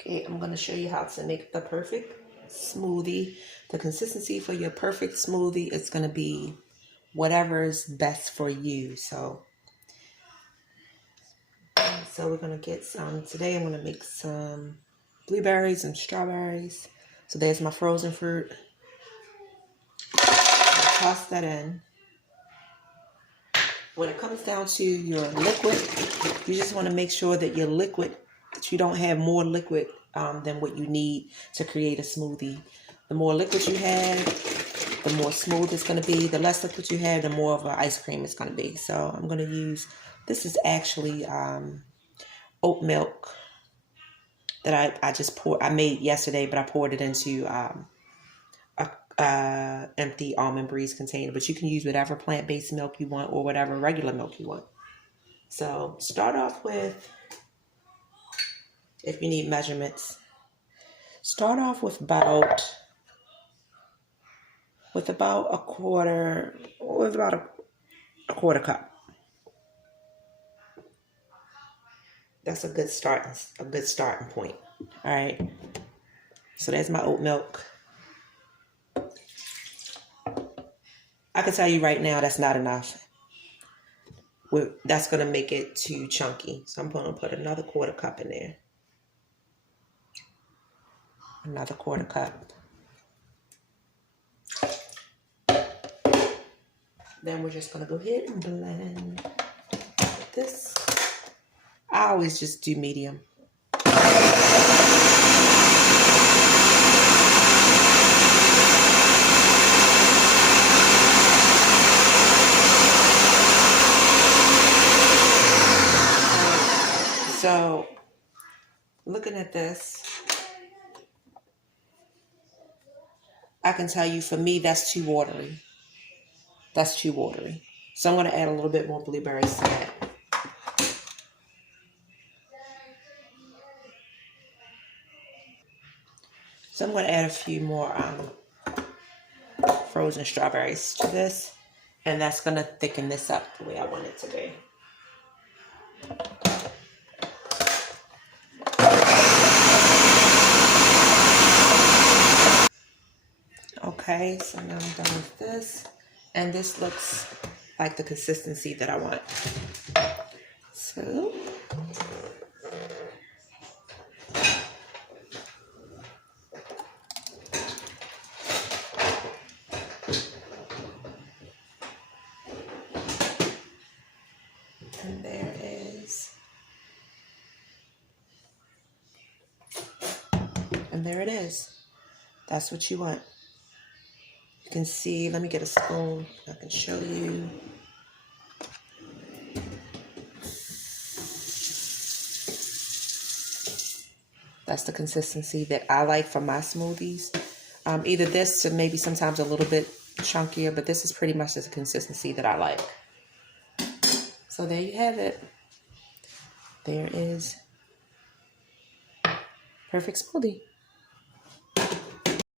Okay, I'm going to show you how to make the perfect smoothie. The consistency for your perfect smoothie is going to be whatever is best for you. So we're going to get some, today I'm going to make some blueberries and strawberries. So there's my frozen fruit. Toss that in. When it comes down to your liquid, you just want to make sure that your liquid, that you don't have more liquid than what you need to create a smoothie. The more liquid you have, the more smooth it's going to be. The less liquid you have, the more of an ice cream it's going to be. So I'm going to use, this is actually oat milk that I just poured, I made yesterday, but I poured it into empty Almond Breeze container, but you can use whatever plant-based milk you want or whatever regular milk you want. So start off with, if you need measurements, start off with about a quarter cup. That's a good starting point. All right. So there's my oat milk. I can tell you right now that's not enough. That's going to make it too chunky. So I'm going to put another quarter cup in there. Another quarter cup. Then we're just going to go ahead and blend this. I always just do medium. So, looking at this, I can tell you for me that's too watery. That's too watery. So I'm going to add a little bit more blueberries to that. So I'm going to add a few more frozen strawberries to this. And that's going to thicken this up the way I want it to be. Okay, so now I'm done with this. And this looks like the consistency that I want. So, and there is. And there it is. That's what you want. You can see, let me get a spoon. I can show you. That's the consistency that I like for my smoothies. Either this or maybe sometimes a little bit chunkier, but this is pretty much the consistency that I like. So there you have it. There is perfect smoothie.